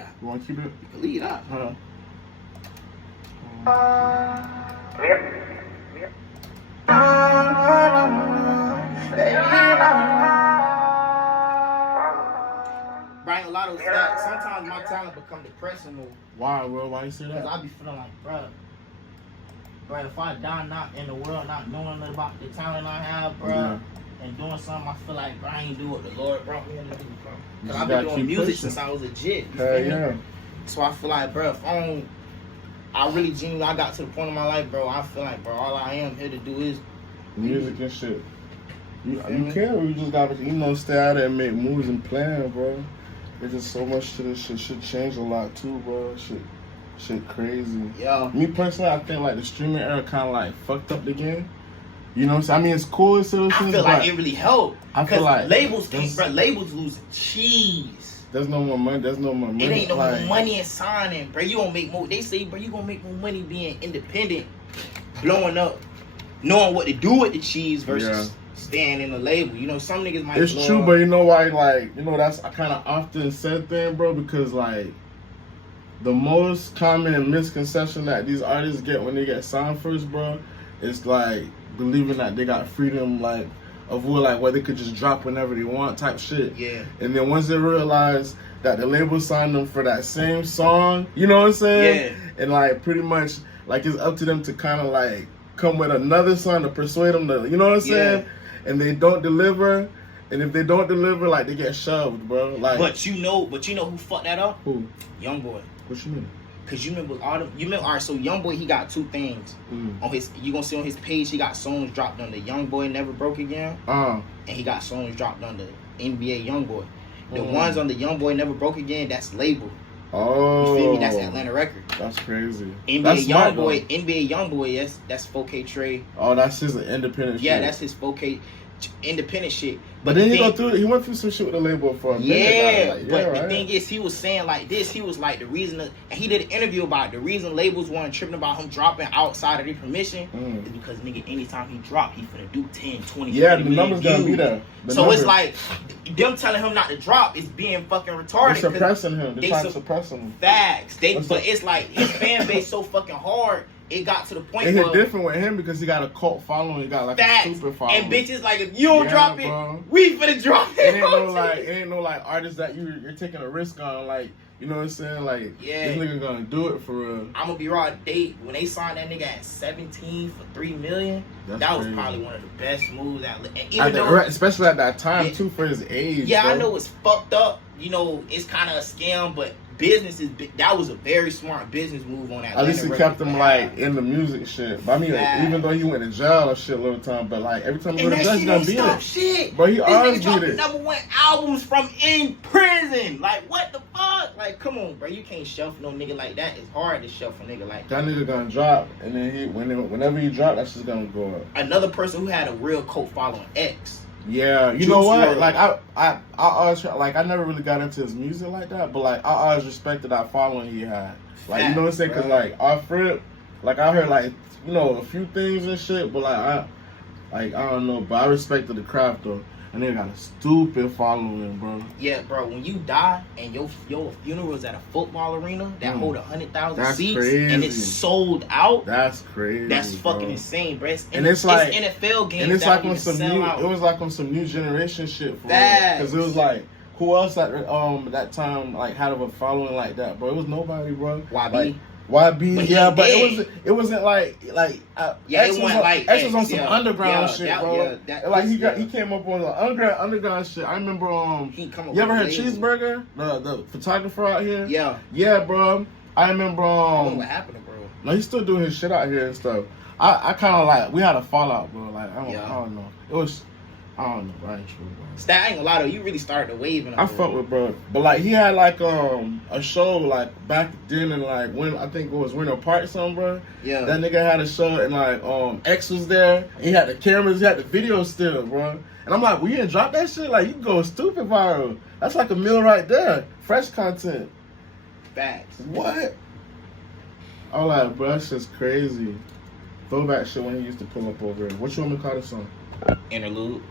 that. You want to keep it? You can leave that. Hold on. Brian, a lot of that. Sometimes my talent become depressing more. Why, bro? Why you say that? Because I be feeling like, bro, if I die not in the world, not knowing about the talent I have, bro, and doing something, I feel like, bro, I ain't do what the Lord brought me in to do, bro. Because I've been doing music since I was a jit. Yeah. So I feel like, bro, if I really genuinely, I got to the point in my life, bro, I feel like, bro, all I am here to do is music and shit. You can. You just gotta, stay out there and make moves and plan, bro. There's just so much to this shit. Shit change a lot too, bro. Shit crazy. Yeah. Me personally, I think like the streaming era kind of like fucked up the game. You know what I'm saying? I mean, it's cool. It's I feel like it really helped. I feel like labels losing cheese. There's no more money. There's no more money. It ain't no more money in signing, bro. You gonna make more. They say, bro, you gonna make more money being independent, blowing up, knowing what to do with the cheese versus staying in the label. You know, some niggas might. It's true, but you know why? Like, that's a kind of often said thing, bro. Because like, the most common misconception that these artists get when they get signed first, bro, is like believing that they got freedom, like of will, like where they could just drop whenever they want, type shit. Yeah. And then once they realize that the label signed them for that same song, you know what I'm saying? Yeah. And like pretty much like it's up to them to kind of like come with another song to persuade them to, you know what I'm saying? And they don't deliver. And if they don't deliver, like they get shoved, bro. Like, but you know who fucked that up? Who? Youngboy. What you mean? Cause you remember all right, so Youngboy, he got two things. On his, you gonna see on his page, he got songs dropped on the Youngboy Never Broke Again. And he got songs dropped on the NBA Youngboy. The ones on the Youngboy Never Broke Again, that's labeled. Oh, you feel me? That's Atlanta record. That's crazy. NBA Youngboy, that's 4K Trey. Oh, that's his independent shit. Yeah, that's his 4K independent shit. But then he went through some shit with the label for a minute. Yeah, but the thing is, he was saying like this. He was like, the reason and he did an interview about it. The reason labels weren't tripping about him dropping outside of their permission is because nigga, anytime he drop, he finna do 10, 20, yeah, 30 the numbers views. gonna be there. It's like them telling him not to drop is being fucking retarded. They're suppressing him. They're trying to suppress him. Facts. But it's like his fan base so fucking hard. It got to the point where it's different with him because he got a cult following. He got like a super following. And bitches like, if you don't drop it, we finna drop it. It ain't no like artist that you're taking a risk on. Like, you know what I'm saying? Like, this nigga gonna do it for real. I'm gonna be raw. When they signed that nigga at 17 for $3 million, that was probably one of the best moves especially at that time too, for his age. Yeah, bro. I know it's fucked up. You know, it's kind of a scam, but that was a very smart business move on that. At least he kept him like in the music shit. But I mean, even though he went to jail and shit a little time, but like every time he go to jail, he's gonna beat it. Shit. But he always beat it. #1 albums from in prison. Like what the fuck? Like come on, bro. You can't shelf no nigga like that. It's hard to shelf a nigga like that. That nigga gonna drop, and then whenever he drop, that's just gonna go up. Another person who had a real cult following, X. Yeah, you know what? Like I always like I never really got into his music like that, but like I always respected that following he had. Like you know what I'm saying? Cause like our friend, like I heard like a few things and shit, but like I don't know, but I respected the craft though. And they got a stupid following, bro. Yeah, bro. When you die and your funeral is at a football arena that hold 100,000 seats and it's sold out, that's crazy. That's fucking insane, bro. It's like NFL games. And it's like on some new. It was like on some new generation shit for because it was like who else at that time like had a following like that, bro? It was nobody, bro. YB. Like, YB, but it wasn't like X was on some underground shit, bro. He came up on the underground shit. I remember you ever heard Cheeseburger, the photographer out here? Yeah, bro. I remember I don't know what happened to bro. No, he's still doing his shit out here and stuff. I kind of like we had a fallout, bro. Like I don't know. It was. I don't know, bro. I ain't sure, bro. Stat, I ain't gonna lie though, you really started to wave in. I fuck with bro, but like he had like a show like back then and like when I think it was Winter Park, something, bro. Yeah. That nigga had a show and like X was there. He had the cameras, he had the video still, bro. And I'm like, well, you didn't drop that shit? Like you can go stupid viral. That's like a meal right there. Fresh content. Facts. What? I'm like, bro, that's just crazy. Throwback shit when he used to pull up over here. What you want me to call this song? Interlude.